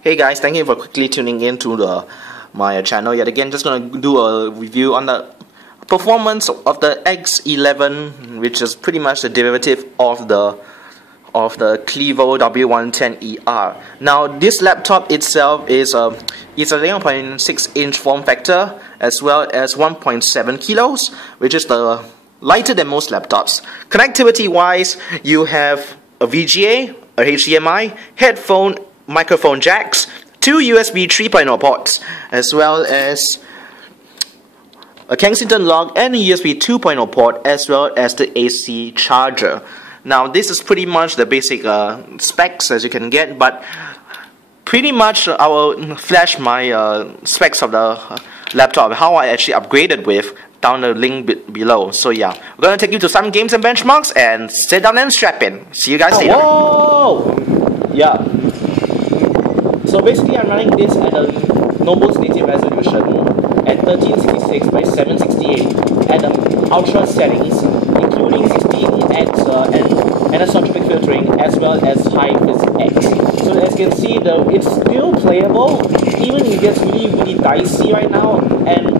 Hey guys, thank you for quickly tuning in to my channel yet again. Just gonna do a review on the performance of the X11, which is pretty much the derivative of the Clevo W110ER. Now this laptop itself is a 0.6-inch form factor as well as 1.7 kilos, which is the lighter than most laptops. Connectivity wise, you have a VGA, a HDMI, headphone, microphone jacks, two USB 3.0 ports, as well as a Kensington lock and a USB 2.0 port, as well as the AC charger. Now this is pretty much the basic specs as you can get, but pretty much I will flash my specs of the laptop, how I actually upgraded with, down the link below. So yeah, we're gonna take you to some games and benchmarks, and sit down and strap in. See you guys later. Whoa! Yeah. So basically I'm running this at a normal native resolution at 1366 by 768 at the ultra settings, including 16x and anisotropic filtering, as well as high phys-x. So as you can see, though, it's still playable, even if it gets really dicey right now. And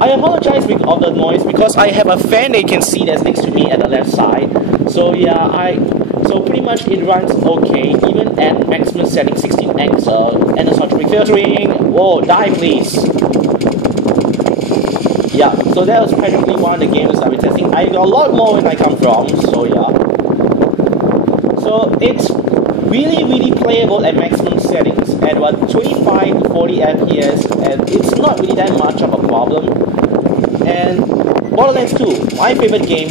I apologize of the noise because I have a fan that you can see that's next to me at the left side. So yeah, so pretty much it runs okay, even at maximum setting 16x anisotropic filtering. Whoa, die please. Yeah, so that was practically one of the games I've been testing. I got a lot more where I come from, so yeah. So it's really playable at maximum settings at about 25 to 40 FPS, and it's not really that much of a problem. And Borderlands 2, my favorite game.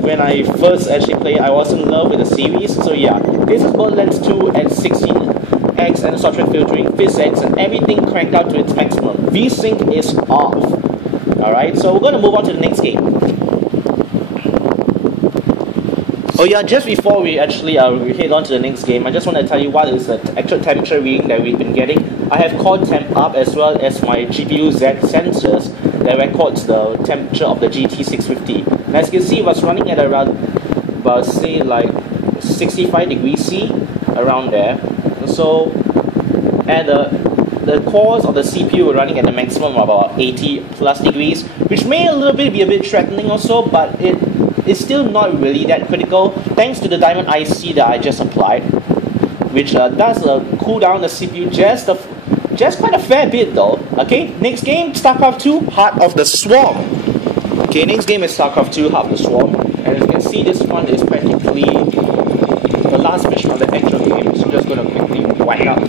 When I first actually played, I was in love with the series. So yeah, this is Borderlands 2 at 16x anisotropic filtering, phys-x, and everything cranked out to its maximum. VSync is off. Alright, so we're going to move on to the next game. Oh yeah, just before we actually head on to the next game, I just want to tell you what is the actual temperature reading that we've been getting. I have core temp up as well as my GPU Z sensors that records the temperature of the GT650. And as you can see, it was running at around, about say like 65 degrees C, around there. So, and the cores of the CPU were running at the maximum of about 80 plus degrees, which may be a bit threatening also, but it's still not really that critical, thanks to the diamond IC that I just applied, which does cool down the CPU just quite a fair bit though. Okay, next game, Starcraft 2, Heart of the Swarm. Okay, next game is Starcraft 2, Heart of the Swarm. And as you can see, this one is practically the last mission of the actual game, so I'm just going to quickly wipe up.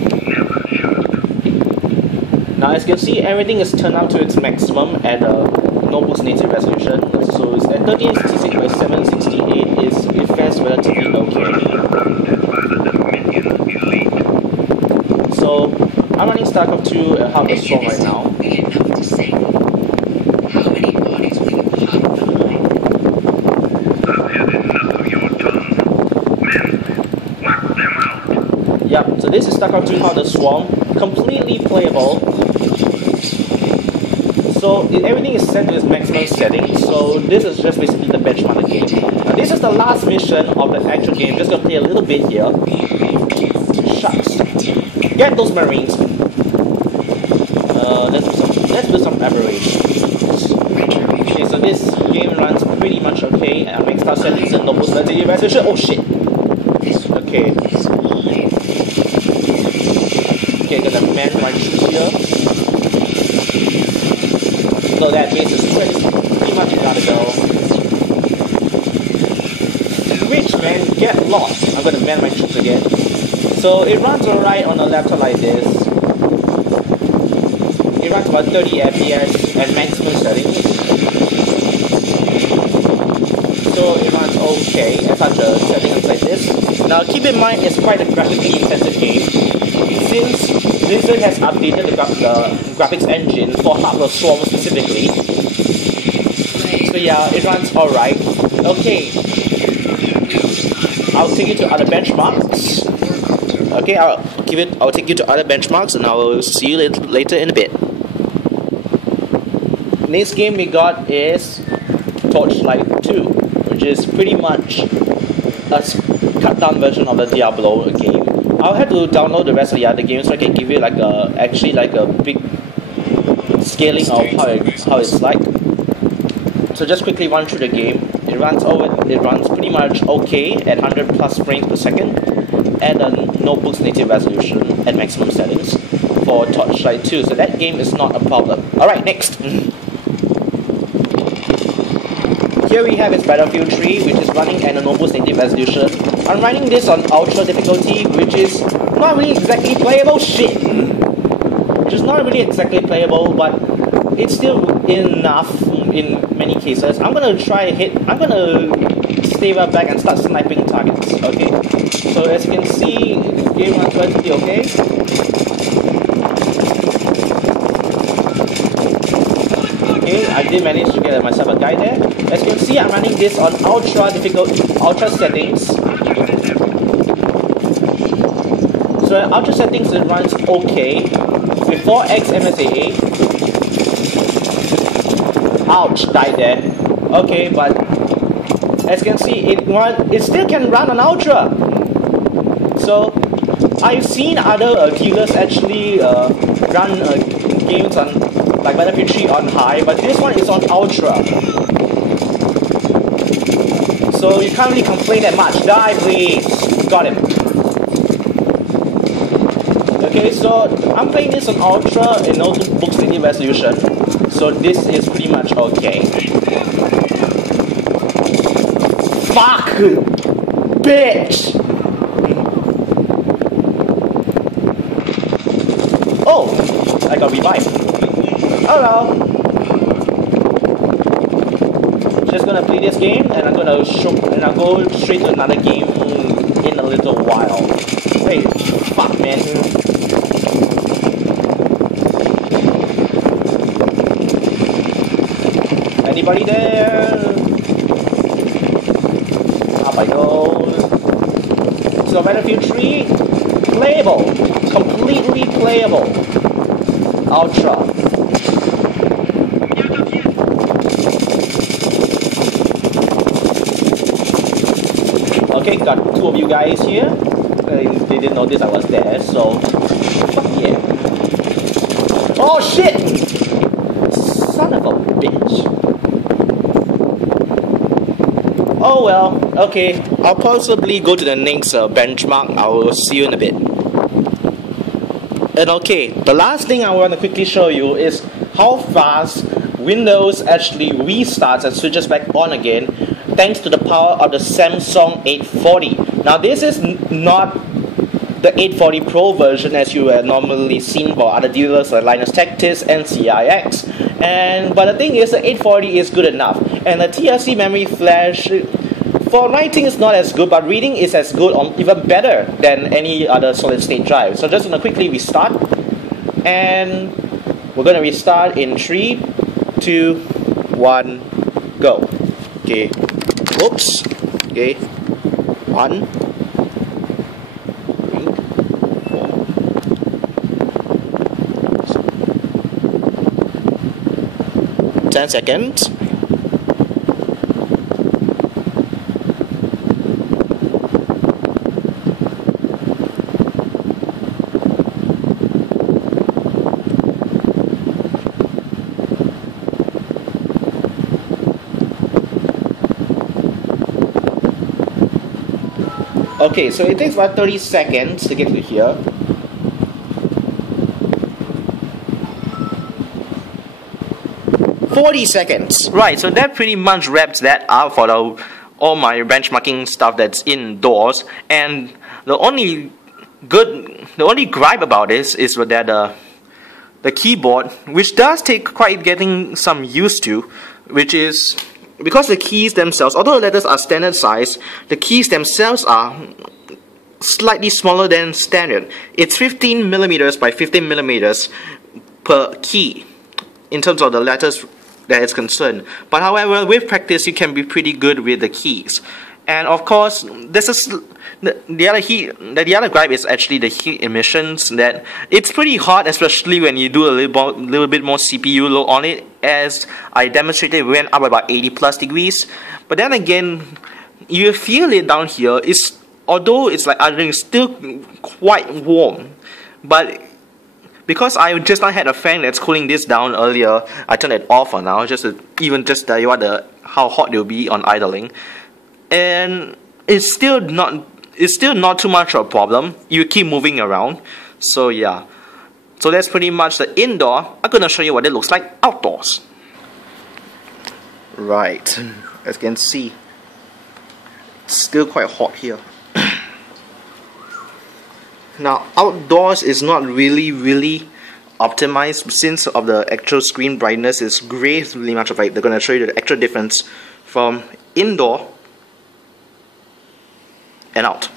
Now as you can see, everything is turned out to its maximum at Notebook's native resolution. So it's at 1366 by 768, it fares relatively okay. So I'm running Starcraft 2 at Heart of the Swarm right now. Yep, so this is Starcraft 2 Heart of the Swarm, completely playable. So everything is set to its maximum setting, so this is just basically the benchmark game. Now this is the last mission of the actual game, just gonna play a little bit here. Shucks. Get those marines. Let's do some aberrations. Okay, so this game runs pretty much okay at maxed out settings and Notebook's native resolution. Oh shit! Okay. Okay, gonna man my troops here. So that base is pretty much gotta go. Rich man, get lost. I'm gonna man my troops again. So it runs alright on a laptop like this. It runs about 30 FPS at maximum settings. So it runs okay at such a setting like this. Now keep in mind, it's quite a graphically intensive game, since Blizzard has updated the graphics engine for Heart of the Swarm specifically. So yeah, it runs alright. Okay, I'll take you to other benchmarks. Okay, I'll take you to other benchmarks, and I will see you later in a bit. Next game we got is Torchlight 2. which is pretty much a cut down version of the Diablo game. I'll have to download the rest of the other games so I can give you like a big scaling of how it's like. So just quickly run through the game. It runs pretty much okay at 100 plus frames per second at a notebook's native resolution at maximum settings for Torchlight 2. So that game is not a problem. Alright, next. Here we have its Battlefield 3, which is running at a notebook's native resolution. I'm running this on ultra difficulty, which is not really exactly playable. Which is not really exactly playable, but it's still enough in many cases. I'm gonna stay right back and start sniping targets, okay? So as you can see, the game runs relatively okay. Okay, I did manage to get myself a guy there. As you can see, I'm running this on ultra settings. So at ultra settings it runs okay with 4x MSAA. Ouch, died there. Okay, but as you can see, it still can run on ultra. So I've seen other dealers actually run games on like Battlefield 3 on high, but this one is on ultra. So you can't really complain that much. Die, please. Got him. Okay, so I'm playing this on ultra and notebook city resolution. So this is pretty much okay. Fuck! Bitch! Oh! I got revived. Hello! Just gonna play this game and I'll go straight to another game in a little while. Hey, fuck man. Anybody there? Up I go. So Battlefield 3, playable. Completely playable. Ultra. Okay, got two of you guys here. They didn't notice I was there, so fuck yeah. Oh shit! Son of a bitch. Oh well, okay. I'll possibly go to the next benchmark. I will see you in a bit. And okay, the last thing I want to quickly show you is how fast Windows actually restarts and switches back on again thanks to the power of the Samsung 840. Now this is not the 840 Pro version as you have normally seen for other dealers like Linus Tech Tips and CIX. But the thing is, the 840 is good enough, and the TLC memory flash for writing is not as good, but reading is as good or even better than any other solid state drive. So just gonna quickly restart, and we're gonna restart in 3, 2, 1, go. Okay. Oops. Okay. 1, 10 seconds. Okay, so it takes about 30 seconds to get to here. $40. Right, so that pretty much wraps that up for all my benchmarking stuff that's indoors. And the only gripe about this is that the keyboard, which does take quite getting some used to, which is because the keys themselves, although the letters are standard size, the keys themselves are slightly smaller than standard. It's 15mm by 15mm per key in terms of the letters that is concerned. But however, with practice, you can be pretty good with the keys. And of course, this is the other gripe is actually the heat emissions. That it's pretty hot, especially when you do a little bit more CPU load on it. As I demonstrated, it went up about 80+ degrees. But then again, you feel it down here. It's although it's like it's still quite warm, but because I just had a fan that's cooling this down earlier, I turned it off for now, just to even just tell you what how hot it will be on idling, and it's still not too much of a problem. You keep moving around, so yeah. So that's pretty much the indoor. I'm gonna show you what it looks like outdoors. Right, as you can see, it's still quite hot here. Now, outdoors is not really optimized since of the actual screen brightness is greatly much of it. They're gonna show you the actual difference from indoor and out.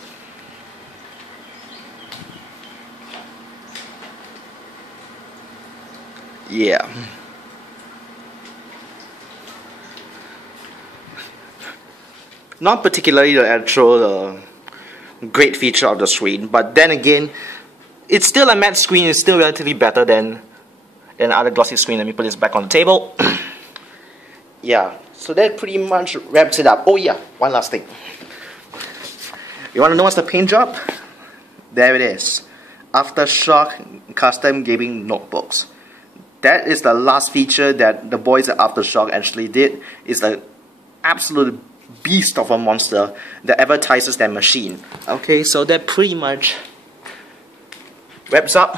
Yeah. Not particularly the actual great feature of the screen, but then again, it's still a matte screen. It's still relatively better than other glossy screen. Let me put this back on the table. Yeah, so that pretty much wraps it up. Oh yeah, one last thing. You want to know what's the paint job? There it is. Aftershock Custom Gaming Notebooks. That is the last feature that the boys at Aftershock actually did. It's an absolute beast of a monster that advertises their machine. Okay, so that pretty much wraps up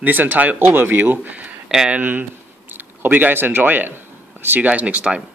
this entire overview, and hope you guys enjoy it. See you guys next time.